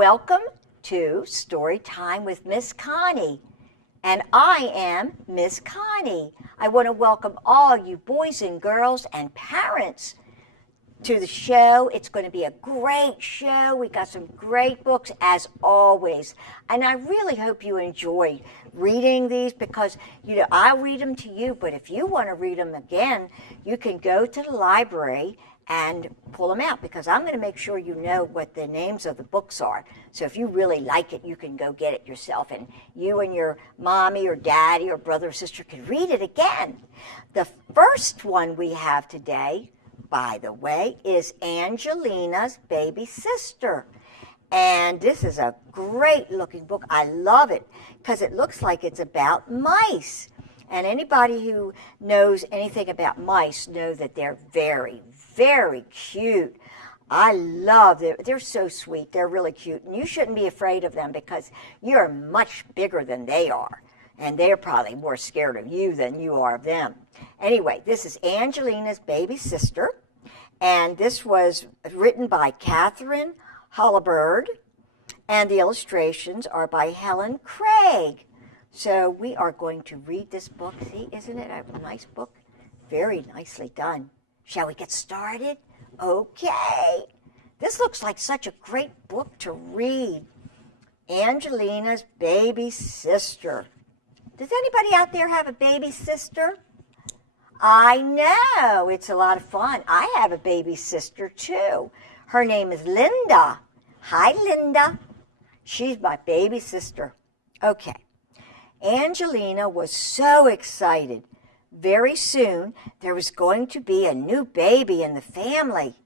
Welcome to Storytime with Miss Connie. And I am Miss Connie. I want to welcome all you boys and girls and parents to the show. It's going to be a great show. We got some great books as always. And I really hope you enjoy reading these because, I read them to you, but if you want to read them again, you can go to the library and pull them out because I'm going to make sure you know what the names of the books are. So if you really like it, you can go get it yourself and you and your mommy or daddy or brother or sister can read it again. The first one we have today, by the way, is Angelina's Baby Sister. And this is a great looking book. I love it because it looks like it's about mice. And anybody who knows anything about mice know that they're very, very cute. I love them. They're so sweet. They're really cute. And you shouldn't be afraid of them because you're much bigger than they are. And they're probably more scared of you than you are of them. Anyway, this is Angelina's Baby Sister. And this was written by Catherine Hullibird. And the illustrations are by Helen Craig. So we are going to read this book. See, isn't it a nice book? Very nicely done. Shall we get started? Okay. This looks like such a great book to read. Angelina's Baby Sister. Does anybody out there have a baby sister? I know. It's a lot of fun. I have a baby sister too. Her name is Linda. Hi, Linda. She's my baby sister. Okay. Angelina was so excited. Very soon, there was going to be a new baby in the family.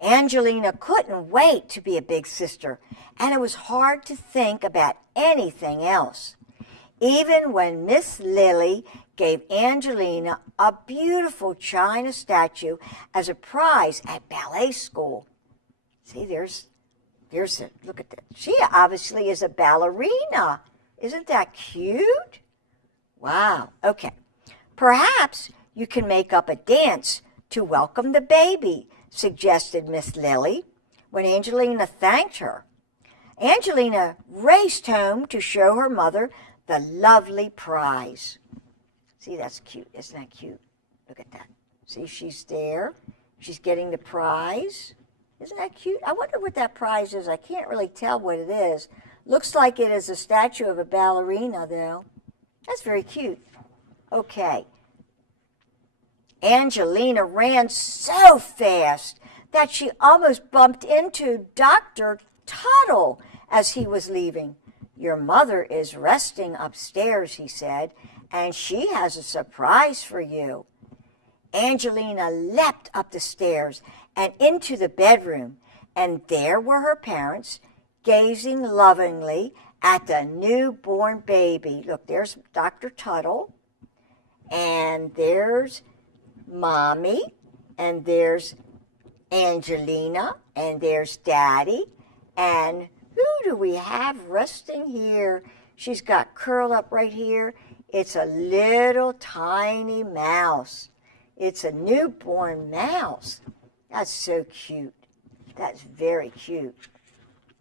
Angelina couldn't wait to be a big sister, and it was hard to think about anything else. Even when Miss Lily gave Angelina a beautiful china statue as a prize at ballet school. See, there's look at that. She obviously is a ballerina. Isn't that cute? Wow. Okay. Perhaps you can make up a dance to welcome the baby, suggested Miss Lily when Angelina thanked her. Angelina raced home to show her mother the lovely prize. See, that's cute. Isn't that cute? Look at that. See, she's there. She's getting the prize. Isn't that cute? I wonder what that prize is. I can't really tell what it is. Looks like it is a statue of a ballerina, though. That's very cute. Okay. Angelina ran so fast that she almost bumped into Dr. Tuttle as he was leaving. Your mother is resting upstairs, he said, and she has a surprise for you. Angelina leapt up the stairs and into the bedroom, and there were her parents, gazing lovingly at the newborn baby. Look, there's Dr. Tuttle, and there's Mommy, and there's Angelina, and there's Daddy, and who do we have resting here? She's got curled up right here. It's a little tiny mouse. It's a newborn mouse. That's so cute. That's very cute.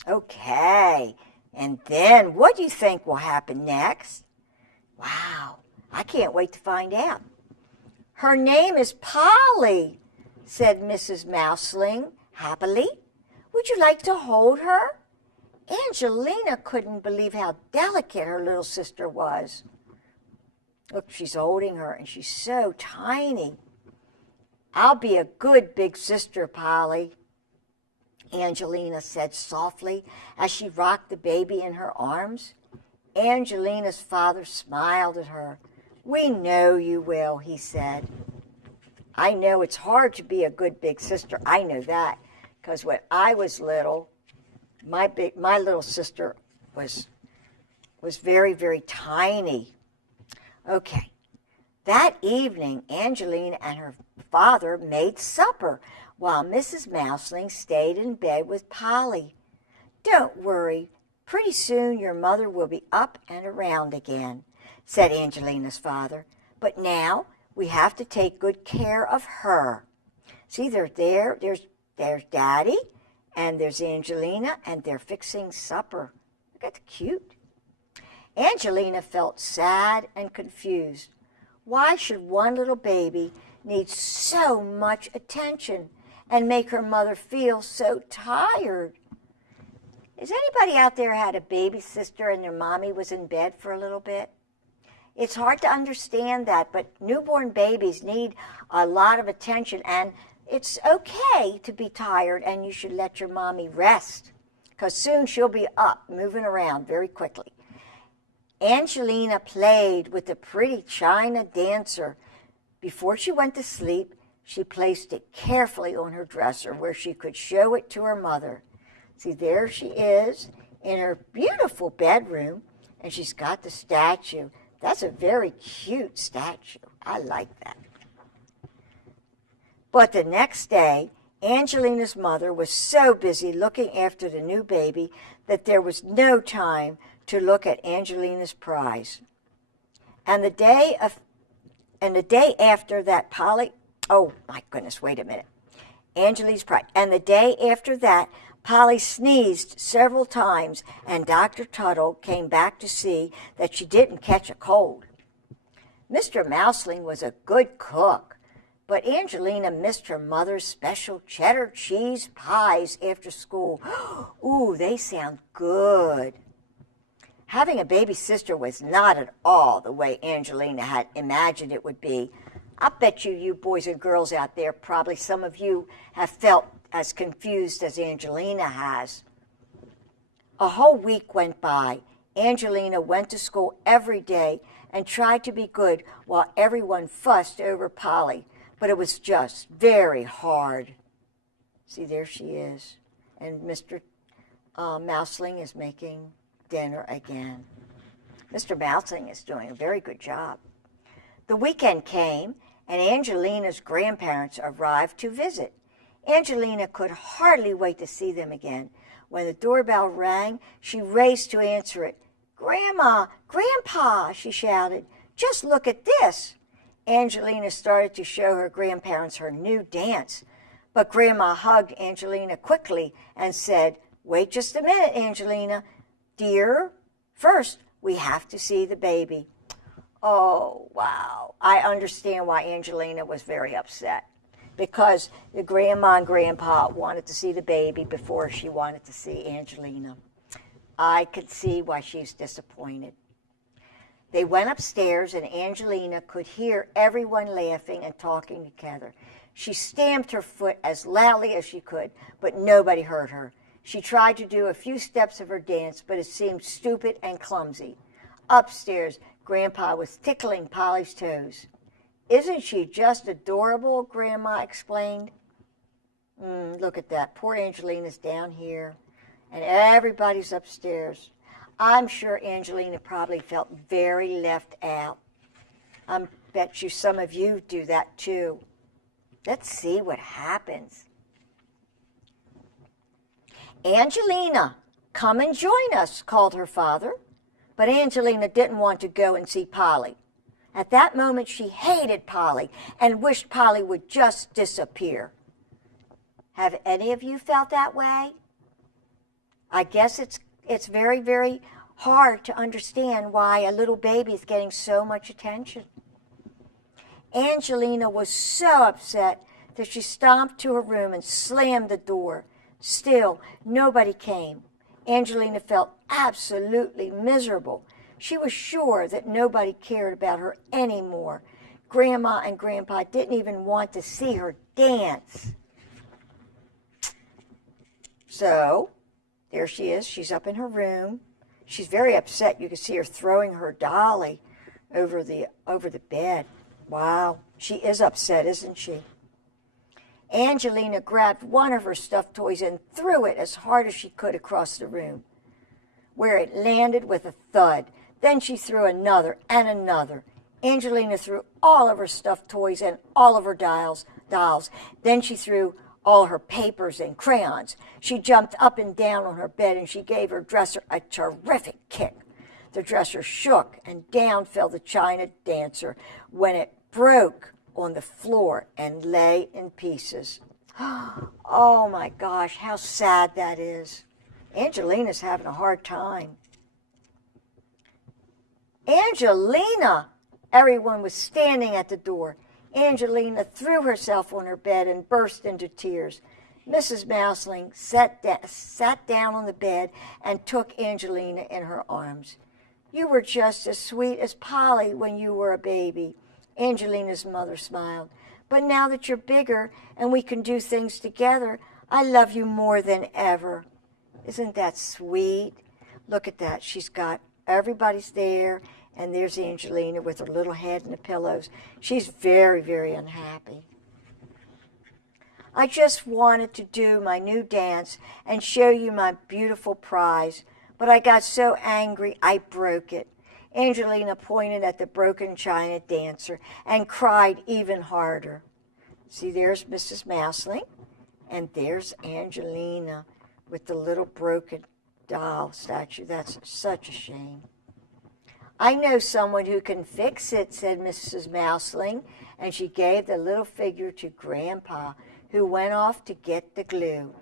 Okay, and then what do you think will happen next? Wow, I can't wait to find out. Her name is Polly, said Mrs. Mouseling happily. Would you like to hold her? Angelina couldn't believe how delicate her little sister was. Look, she's holding her, and she's so tiny. I'll be a good big sister, Polly, Angelina said softly as she rocked the baby in her arms. Angelina's father smiled at her. We know you will, he said. I know it's hard to be a good big sister. I know that because when I was little, my little sister was very, very tiny. Okay. That evening, Angelina and her father made supper while Mrs. Mouseling stayed in bed with Polly. Don't worry. Pretty soon your mother will be up and around again, said Angelina's father. But now we have to take good care of her. See, they're there. There's Daddy And there's Angelina, and they're fixing supper. Look at the cute. Angelina felt sad and confused. Why should one little baby need so much attention and make her mother feel so tired? Has anybody out there had a baby sister and their mommy was in bed for a little bit? It's hard to understand that, but newborn babies need a lot of attention, and it's okay to be tired, and you should let your mommy rest, because soon she'll be up, moving around very quickly. Angelina played with the pretty china dancer. Before she went to sleep, she placed it carefully on her dresser where she could show it to her mother. See, there she is in her beautiful bedroom, and she's got the statue. That's a very cute statue. I like that. But the next day, Angelina's mother was so busy looking after the new baby that there was no time to look at Angelina's prize. And the day after that, oh my goodness, wait a minute. Angelina's prize. And the day after that, Polly sneezed several times, and Dr. Tuttle came back to see that she didn't catch a cold. Mr. Mouseling was a good cook, but Angelina missed her mother's special cheddar cheese pies after school. Ooh, they sound good. Having a baby sister was not at all the way Angelina had imagined it would be. I bet you boys and girls out there, probably some of you have felt as confused as Angelina has. A whole week went by. Angelina went to school every day and tried to be good while everyone fussed over Polly, but it was just very hard. See, there she is. And Mr. Mouseling is making dinner again. Mr. Mouseling is doing a very good job. The weekend came, and Angelina's grandparents arrived to visit. Angelina could hardly wait to see them again. When the doorbell rang, she raced to answer it. "Grandma, Grandpa," she shouted, "just look at this." Angelina started to show her grandparents her new dance, but Grandma hugged Angelina quickly and said, "Wait just a minute, Angelina. Dear, first we have to see the baby." Oh, wow. I understand why Angelina was very upset, because the grandma and grandpa wanted to see the baby before she wanted to see Angelina. I could see why she's disappointed. They went upstairs, and Angelina could hear everyone laughing and talking together. She stamped her foot as loudly as she could, but nobody heard her. She tried to do a few steps of her dance, but it seemed stupid and clumsy. Upstairs, Grandpa was tickling Polly's toes. "Isn't she just adorable?" Grandma explained. Look at that. Poor Angelina's down here, and everybody's upstairs. I'm sure Angelina probably felt very left out. I bet you some of you do that too. Let's see what happens. "Angelina, come and join us," called her father. But Angelina didn't want to go and see Polly. At that moment, she hated Polly and wished Polly would just disappear. Have any of you felt that way? I guess it's very, very hard to understand why a little baby is getting so much attention. Angelina was so upset that she stomped to her room and slammed the door. Still, nobody came. Angelina felt absolutely miserable. She was sure that nobody cared about her anymore. Grandma and Grandpa didn't even want to see her dance. So, there she is. She's up in her room. She's very upset. You can see her throwing her dolly over the bed. Wow, she is upset, isn't she? Angelina grabbed one of her stuffed toys and threw it as hard as she could across the room, where it landed with a thud. Then she threw another and another. Angelina threw all of her stuffed toys and all of her dolls. Then she threw all her papers and crayons. She jumped up and down on her bed, and she gave her dresser a terrific kick. The dresser shook, and down fell the china dancer when it broke on the floor and lay in pieces. Oh my gosh, how sad that is. Angelina's having a hard time. Angelina! Everyone was standing at the door. Angelina threw herself on her bed and burst into tears. Mrs. Mouseling sat down on the bed and took Angelina in her arms. You were just as sweet as Polly when you were a baby. Angelina's mother smiled. But now that you're bigger and we can do things together, I love you more than ever. Isn't that sweet? Look at that. Everybody's there, and there's Angelina with her little head in the pillows. She's very, very unhappy. I just wanted to do my new dance and show you my beautiful prize, but I got so angry I broke it. Angelina pointed at the broken china dancer and cried even harder. See, there's Mrs. Mouseling, and there's Angelina with the little broken doll statue. That's such a shame. I know someone who can fix it, said Mrs. Mouseling, and she gave the little figure to Grandpa, who went off to get the glue.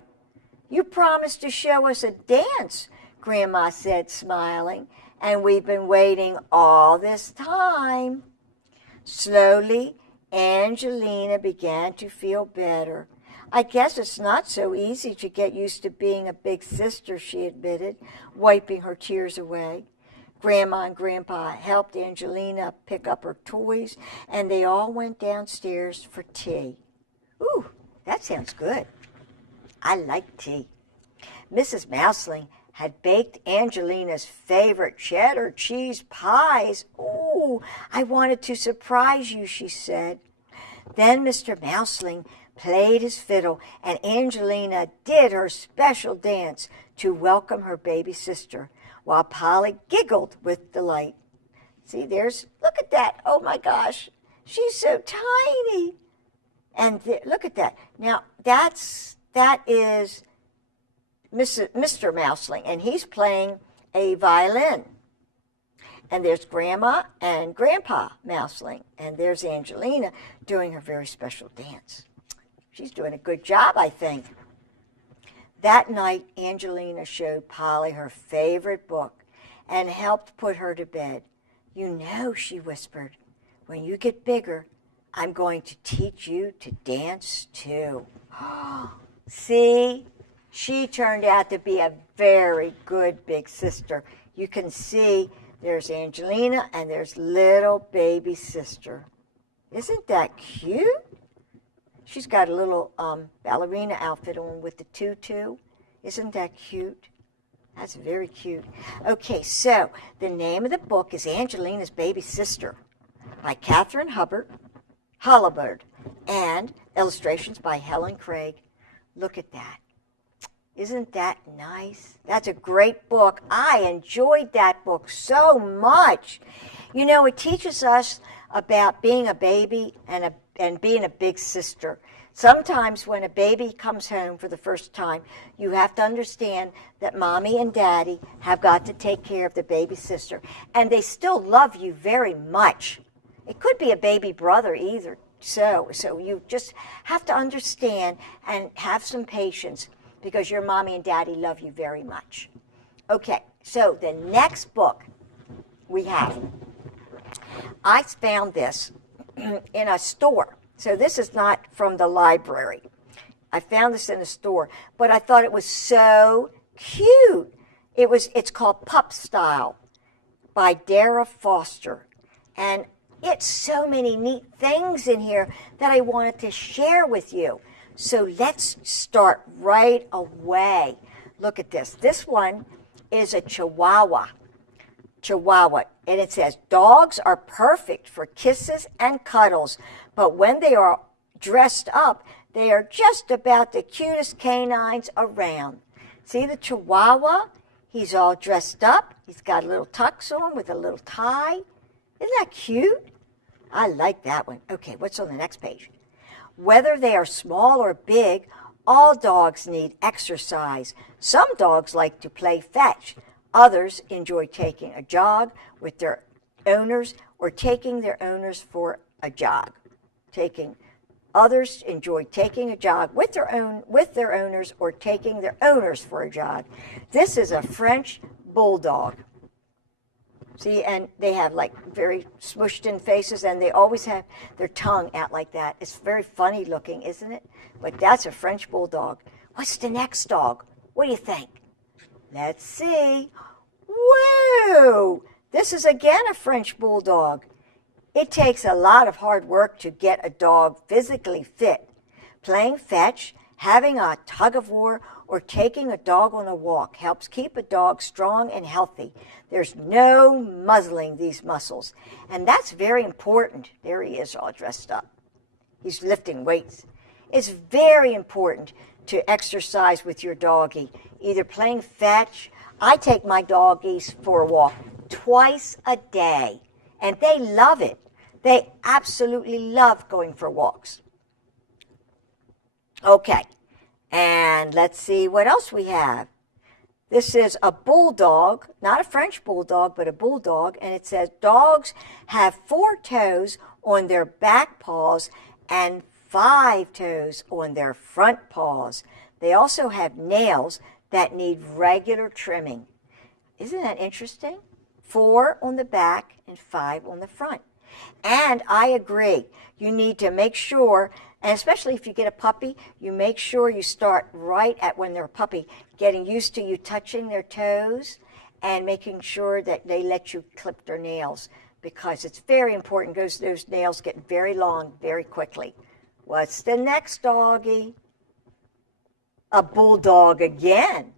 You promised to show us a dance, Grandma said, smiling, and we've been waiting all this time. Slowly, Angelina began to feel better. I guess it's not so easy to get used to being a big sister, she admitted, wiping her tears away. Grandma and Grandpa helped Angelina pick up her toys, and they all went downstairs for tea. Ooh, that sounds good. I like tea. Mrs. Mouseling had baked Angelina's favorite cheddar cheese pies. Ooh, I wanted to surprise you, she said. Then Mr. Mouseling played his fiddle, and Angelina did her special dance to welcome her baby sister, while Polly giggled with delight. See, look at that. Oh my gosh, she's so tiny. And look at that. Now, that is Mr. Mouseling, and he's playing a violin. And there's Grandma and Grandpa Mouseling, and there's Angelina doing her very special dance. She's doing a good job, I think. That night, Angelina showed Polly her favorite book and helped put her to bed. You know, she whispered, when you get bigger, I'm going to teach you to dance too. See, she turned out to be a very good big sister. You can see there's Angelina and there's little baby sister. Isn't that cute? She's got a little ballerina outfit on with the tutu. Isn't that cute? That's very cute. Okay, so the name of the book is Angelina's Baby Sister by Catherine Hubbard, and illustrations by Helen Craig. Look at that. Isn't that nice? That's a great book. I enjoyed that book so much. You know, it teaches us about being a baby and being a big sister. Sometimes when a baby comes home for the first time, you have to understand that Mommy and Daddy have got to take care of the baby sister. And they still love you very much. It could be a baby brother either. So you just have to understand and have some patience because your Mommy and Daddy love you very much. Okay, so the next book we have, I found this in a store. So this is not from the library. I found this in a store, but I thought it was so cute. It's called Pup Style by Dara Foster. And it's so many neat things in here that I wanted to share with you. So let's start right away. Look at this. This one is a Chihuahua. And it says, dogs are perfect for kisses and cuddles, but when they are dressed up, they are just about the cutest canines around. See the Chihuahua? He's all dressed up. He's got a little tux on with a little tie. Isn't that cute? I like that one. Okay, what's on the next page? Whether they are small or big, all dogs need exercise. Some dogs like to play fetch. Others enjoy taking a jog with their owners or taking their owners for a jog. Others enjoy taking a jog with their owners or taking their owners for a jog. This is a French bulldog. See, and they have like very smushed in faces, and they always have their tongue out like that. It's very funny looking, isn't it? But that's a French bulldog. What's the next dog? What do you think? Let's see. Whoa! This is again a French bulldog. It takes a lot of hard work to get a dog physically fit. Playing fetch, having a tug of war, or taking a dog on a walk helps keep a dog strong and healthy. There's no muzzling these muscles. And that's very important. There he is all dressed up. He's lifting weights. It's very important to exercise with your doggie, either playing fetch. I take my doggies for a walk twice a day, and they love it. They absolutely love going for walks. Okay, and let's see what else we have. This is a bulldog, not a French bulldog, but a bulldog, and it says dogs have 4 toes on their back paws and 5 toes on their front paws. They also have nails that need regular trimming. Isn't that interesting? 4 on the back and 5 on the front. And I agree, you need to make sure, and especially if you get a puppy, you make sure you start right at when they're a puppy, getting used to you touching their toes and making sure that they let you clip their nails, because it's very important. Those nails get very long very quickly. What's the next doggy? A bulldog again.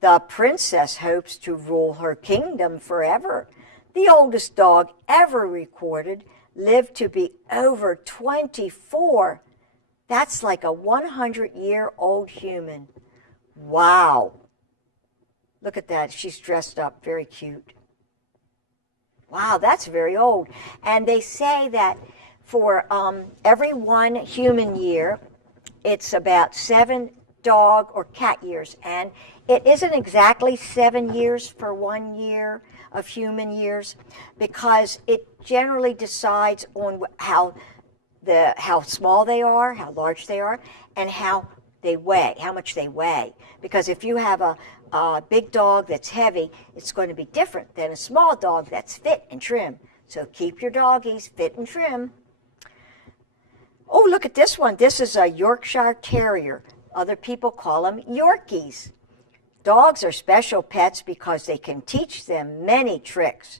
The princess hopes to rule her kingdom forever. The oldest dog ever recorded lived to be over 24. That's like a 100-year-old human. Wow. Look at that. She's dressed up. Very cute. Wow, that's very old. And they say that for every 1 human year, it's about 7 dog or cat years. And it isn't exactly 7 years for 1 year of human years, because it generally decides on how small they are, how large they are, and how much they weigh. Because if you have a big dog that's heavy, it's going to be different than a small dog that's fit and trim. So keep your doggies fit and trim. Oh, look at this one. This is a Yorkshire Terrier. Other people call them Yorkies. Dogs are special pets because they can teach them many tricks.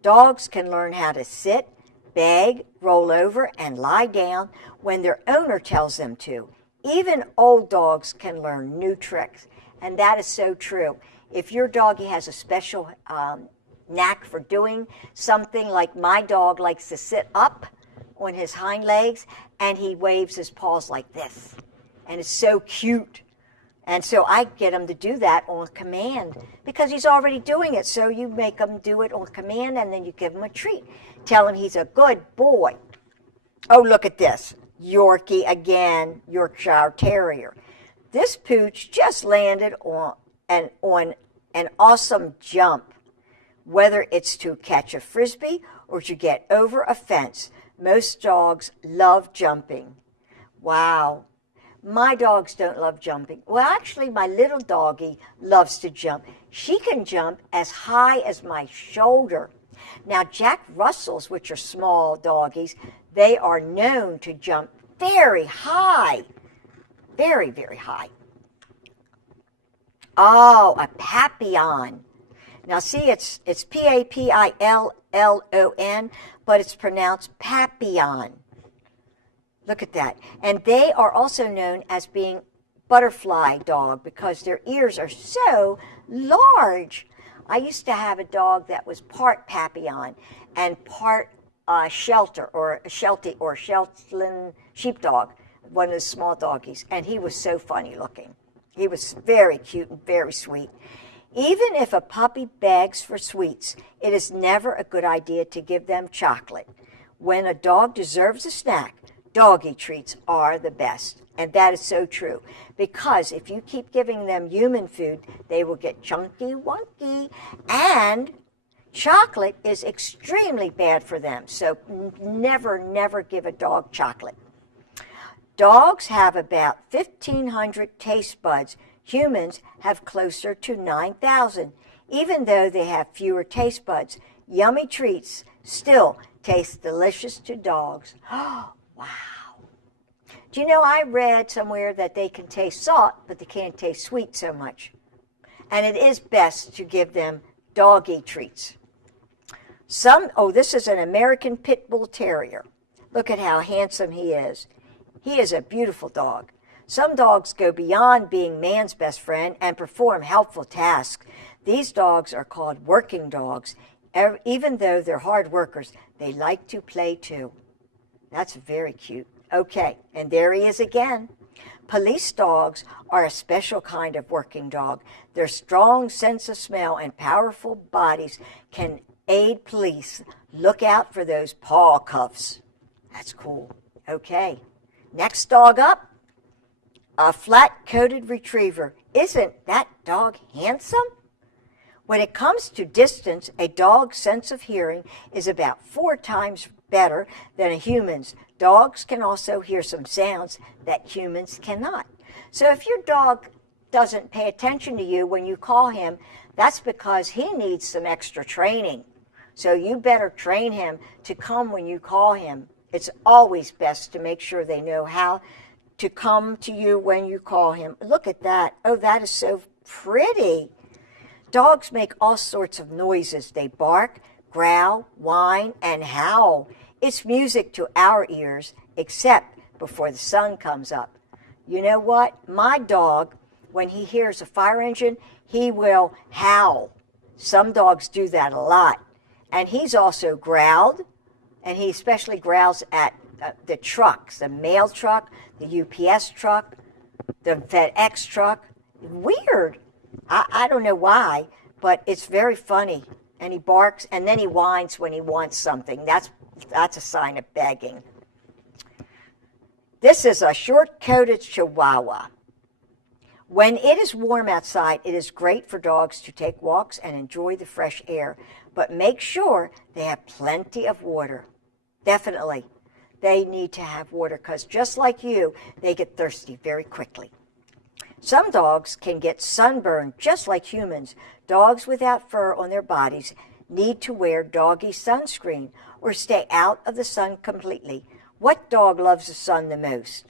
Dogs can learn how to sit, beg, roll over, and lie down when their owner tells them to. Even old dogs can learn new tricks, and that is so true. If your doggy has a special knack for doing something, like my dog likes to sit up on his hind legs, and he waves his paws like this, and it's so cute. And so I get him to do that on command because he's already doing it. So you make him do it on command, and then you give him a treat. Tell him he's a good boy. Oh, look at this. Yorkie again, Yorkshire Terrier. This pooch just landed on an awesome jump. Whether it's to catch a frisbee or to get over a fence, most dogs love jumping. Wow. My dogs don't love jumping. Well, actually, my little doggie loves to jump. She can jump as high as my shoulder. Now, Jack Russells, which are small doggies, they are known to jump very high. Very, very high. Oh, a Papillon. Now, see, it's Papillon, but it's pronounced Papillon. Look at that. And they are also known as being butterfly dog because their ears are so large. I used to have a dog that was part Papillon and part Sheltie or Shetland sheepdog, one of the small doggies. And he was so funny looking. He was very cute and very sweet. Even if a puppy begs for sweets, it is never a good idea to give them chocolate. When a dog deserves a snack, doggy treats are the best. And that is so true. Because if you keep giving them human food, they will get chunky wonky. And chocolate is extremely bad for them. So never, never give a dog chocolate. Dogs have about 1,500 taste buds. Humans have closer to 9,000. Even though they have fewer taste buds, yummy treats still taste delicious to dogs. Oh, wow. Do you know, I read somewhere that they can taste salt, but they can't taste sweet so much. And it is best to give them doggy treats. This is an American Pit Bull Terrier. Look at how handsome he is. He is a beautiful dog. Some dogs go beyond being man's best friend and perform helpful tasks. These dogs are called working dogs. Even though they're hard workers, they like to play too. That's very cute. Okay, and there he is again. Police dogs are a special kind of working dog. Their strong sense of smell and powerful bodies can aid police. Look out for those paw cuffs. That's cool. Okay, next dog up, a flat-coated retriever. Isn't that dog handsome? When it comes to distance, a dog's sense of hearing is about 4 times better than a human's. Dogs can also hear some sounds that humans cannot. So if your dog doesn't pay attention to you when you call him, that's because he needs some extra training. So you better train him to come when you call him. It's always best to make sure they know how to come to you when you call him. Look at that. Oh, that is so pretty. Dogs make all sorts of noises. They bark, growl, whine, and howl. It's music to our ears, except before the sun comes up. You know what? My dog, when he hears a fire engine, he will howl. Some dogs do that a lot. And he's also growled, and he especially growls at the trucks, the mail truck, the UPS truck, the FedEx truck. Weird. I don't know why, but it's very funny. And he barks, and then he whines when he wants something. That's a sign of begging. This is a short-coated Chihuahua. When it is warm outside, it is great for dogs to take walks and enjoy the fresh air. But make sure they have plenty of water. Definitely. They need to have water because just like you, they get thirsty very quickly. Some dogs can get sunburned just like humans. Dogs without fur on their bodies need to wear doggy sunscreen or stay out of the sun completely. What dog loves the sun the most?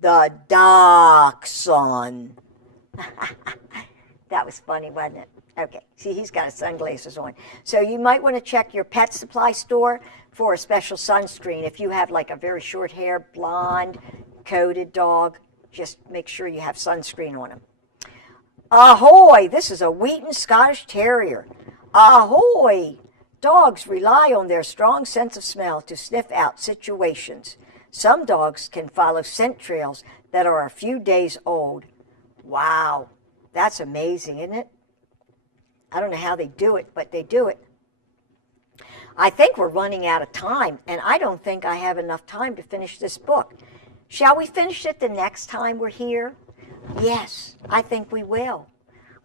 The dachshund. That was funny, wasn't it? Okay, see, he's got his sunglasses on. So you might want to check your pet supply store for a special sunscreen. If you have like a very short hair, blonde, coated dog, just make sure you have sunscreen on him. Ahoy! This is a Wheaten Scottish Terrier. Ahoy! Dogs rely on their strong sense of smell to sniff out situations. Some dogs can follow scent trails that are a few days old. Wow, that's amazing, isn't it? I don't know how they do it, but they do it. I think we're running out of time, and I don't think I have enough time to finish this book. Shall we finish it the next time we're here? Yes, I think we will.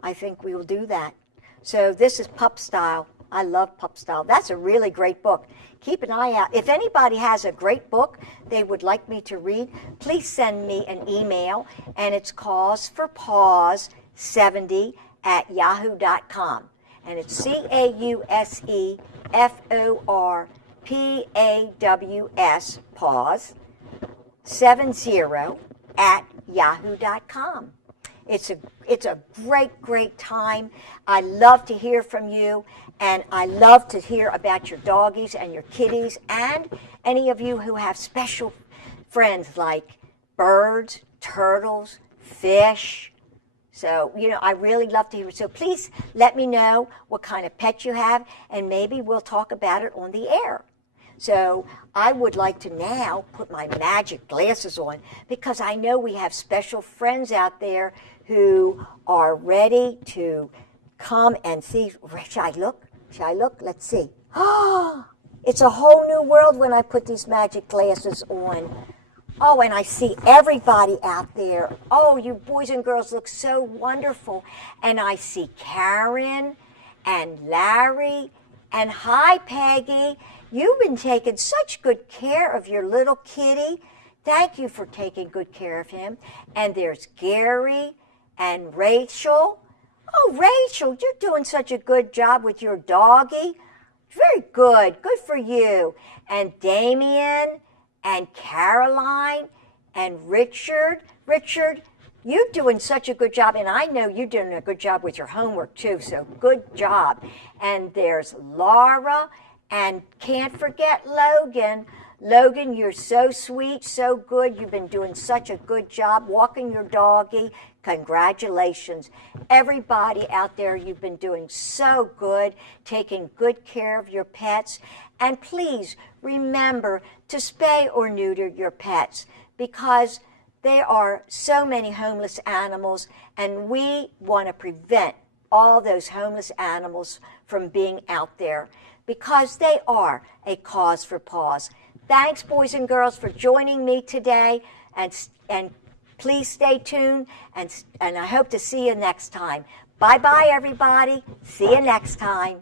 I think we will do that. So this is Pup Style. I love Pup Style. That's a really great book. Keep an eye out. If anybody has a great book they would like me to read, please send me an email, and it's causeforpaws70@yahoo.com. And it's CAUSEFORPAWS, paws, 70@yahoo.com. It's a great time. I love to hear from you, and I love to hear about your doggies and your kitties, and any of you who have special friends like birds, turtles, fish. So, I really love to hear. So please let me know what kind of pet you have, and maybe we'll talk about it on the air. So I would like to now put my magic glasses on, because I know we have special friends out there who are ready to come and see. Shall I look? Let's see. Oh, it's a whole new world when I put these magic glasses on. Oh, and I see everybody out there. Oh, you boys and girls look so wonderful. And I see Karen and Larry. And hi, Peggy. You've been taking such good care of your little kitty. Thank you for taking good care of him. And there's Gary and Rachel. Oh, Rachel, you're doing such a good job with your doggie. Very good. Good for you. And Damien and Caroline and Richard. Richard, you're doing such a good job, and I know you're doing a good job with your homework too, so good job. And there's Laura, and can't forget Logan. Logan, you're so sweet, so good. You've been doing such a good job walking your doggie. Congratulations. Everybody out there, you've been doing so good, taking good care of your pets. And please remember to spay or neuter your pets, because there are so many homeless animals, and we want to prevent all those homeless animals from being out there, because they are a cause for pause. Thanks, boys and girls, for joining me today, and please stay tuned, and I hope to see you next time. Bye-bye, everybody. See you next time.